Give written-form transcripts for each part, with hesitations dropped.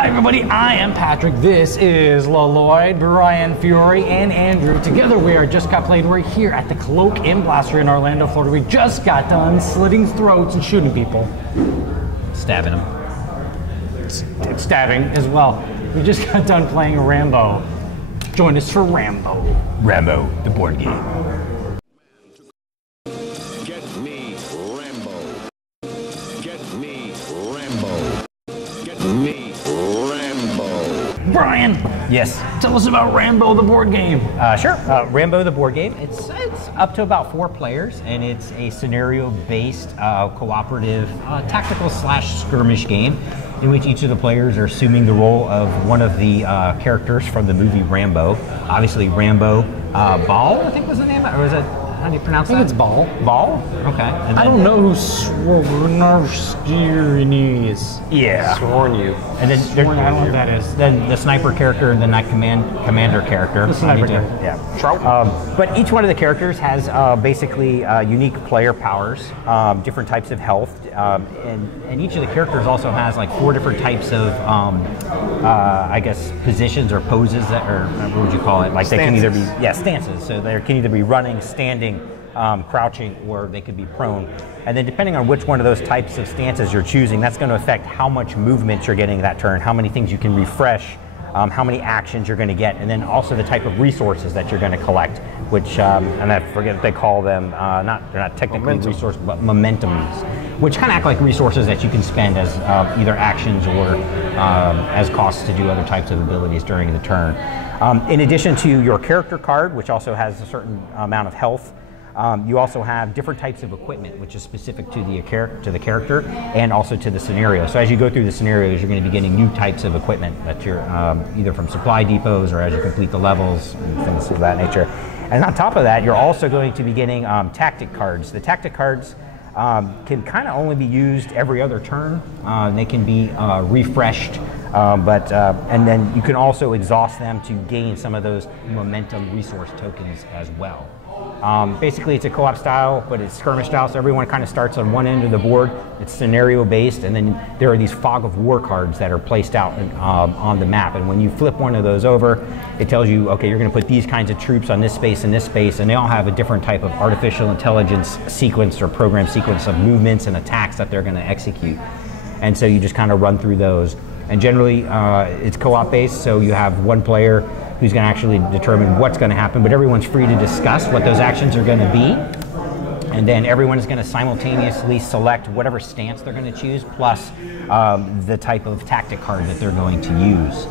Hi everybody, I am Patrick. This is Lloyd, Brian, Fury, and Andrew. Together we are Just Got Played. We're here at the Cloak and Blaster in Orlando, Florida. We just got done slitting throats and shooting people. Stabbing them. Stabbing as well. We just got done playing Rambo. Join us for Rambo. Rambo, the board game. Get me Rambo. Get me Rambo. Get me Rambo. Brian! Yes. Tell us about Rambo the board game. Sure. Rambo the board game. It's up to about 4 players, and it's a scenario-based, cooperative, tactical/skirmish game in which each of the players are assuming the role of one of the characters from the movie Rambo. Obviously, Rambo Ball, I think was the name, or was it? How do you pronounce that? I think it's Ball. Ball? Okay. And I don't know who Swornarski is. Yeah. Sworn you. And then I don't know what that is. Then the sniper character and then that commander character. The sniper character. Yeah. Trout. But each one of the characters has basically unique player powers, different types of health, and each of the characters also has like 4 different types of, I guess, positions or poses that, or what would you call it? Like stances. they can either be stances. So they can either be running, standing, crouching, or they could be prone. And then depending on which one of those types of stances you're choosing, that's going to affect how much movement you're getting that turn, how many things you can refresh, how many actions you're going to get, and then also the type of resources that you're going to collect, which, and I forget what they call them, they're not technically resources, but momentums, which kind of act like resources that you can spend as either actions or as costs to do other types of abilities during the turn. In addition to your character card, which also has a certain amount of health, you also have different types of equipment, which is specific to the character and also to the scenario. So as you go through the scenarios, you're going to be getting new types of equipment that you're either from supply depots or as you complete the levels and things of that nature. And on top of that, you're also going to be getting tactic cards. The tactic cards can kind of only be used every other turn. They can be refreshed, and then you can also exhaust them to gain some of those momentum resource tokens as well. Basically, it's a co-op style, but it's skirmish style, so everyone kind of starts on one end of the board. It's scenario-based, and then there are these fog of war cards that are placed out on the map. And when you flip one of those over, it tells you, okay, you're going to put these kinds of troops on this space and this space, and they all have a different type of artificial intelligence sequence or program sequence of movements and attacks that they're going to execute. And so you just kind of run through those. And generally, it's co-op based, so you have one player who's going to actually determine what's going to happen, but everyone's free to discuss what those actions are going to be. And then everyone is going to simultaneously select whatever stance they're going to choose, plus the type of tactic card that they're going to use.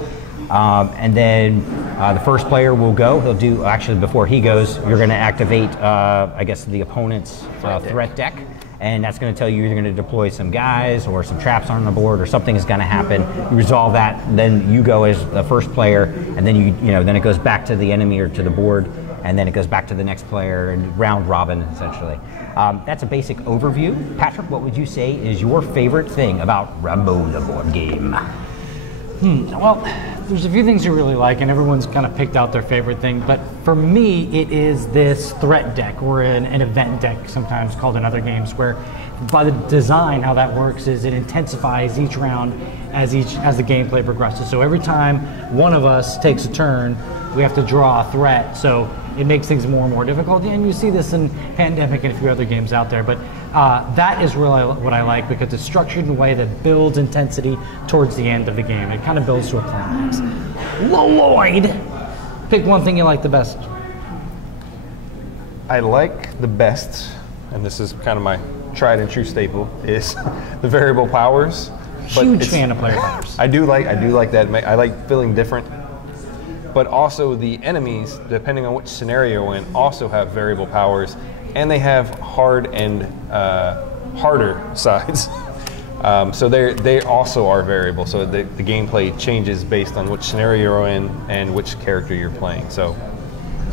And then the first player will go. He'll do, actually before he goes, you're going to activate, I guess, the opponent's threat deck. And that's going to tell you you're going to deploy some guys or some traps on the board or something is going to happen. You resolve that, then you go as the first player, and then then it goes back to the enemy or to the board, and then it goes back to the next player and round robin essentially. That's a basic overview. Patrick, what would you say is your favorite thing about Rambo the board game? Well, there's a few things you really like, and everyone's kind of picked out their favorite thing, but for me, it is this threat deck, or an event deck, sometimes called in other games, where by the design, how that works is it intensifies each round as the gameplay progresses. So every time one of us takes a turn, we have to draw a threat, so it makes things more and more difficult, and you see this in Pandemic and a few other games out there, but that is really what I like, because it's structured in a way that builds intensity towards the end of the game. It kind of builds to a climax. Lloyd, pick one thing you like the best. I like the best, and this is kind of my tried and true staple, is the variable powers. Huge fan of player powers. I do like that. I like feeling different. But also the enemies, depending on which scenario you're in, also have variable powers, and they have hard and harder sides. So they also are variable. So the gameplay changes based on which scenario you're in and which character you're playing. So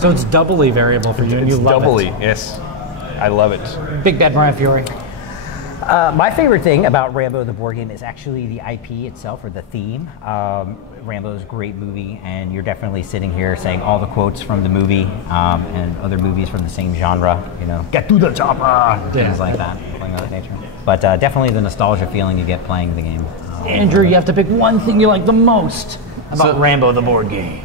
it's doubly variable for you, and you love doubly, it. yes. I love it. Big Bad Brian Fury. My favorite thing about Rambo the board game is actually the IP itself, or the theme. Rambo's a great movie, and you're definitely sitting here saying all the quotes from the movie and other movies from the same genre, get to the chopper, things like that, things of that nature. But definitely the nostalgia feeling you get playing the game. Andrew, you have to pick one thing you like the most about Rambo the board game.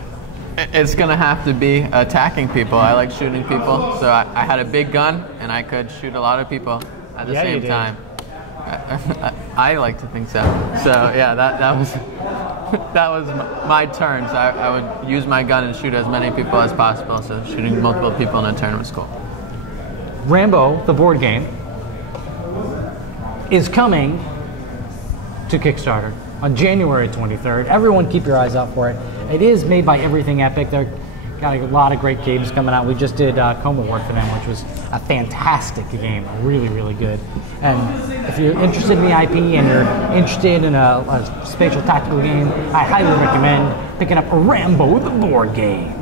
It's gonna have to be attacking people. I like shooting people, so I had a big gun and I could shoot a lot of people at the same time. I like to think so. So yeah, that was that was my turn. So I would use my gun and shoot as many people as possible. So shooting multiple people in a turn was cool. Rambo the board game is coming to Kickstarter on January 23rd. Everyone keep your eyes out for it. It is made by Everything Epic. They've got a lot of great games coming out. We just did Coma War for them, which was a fantastic game, really, really good. And if you're interested in the IP and you're interested in a spatial tactical game, I highly recommend picking up Rambo the board game.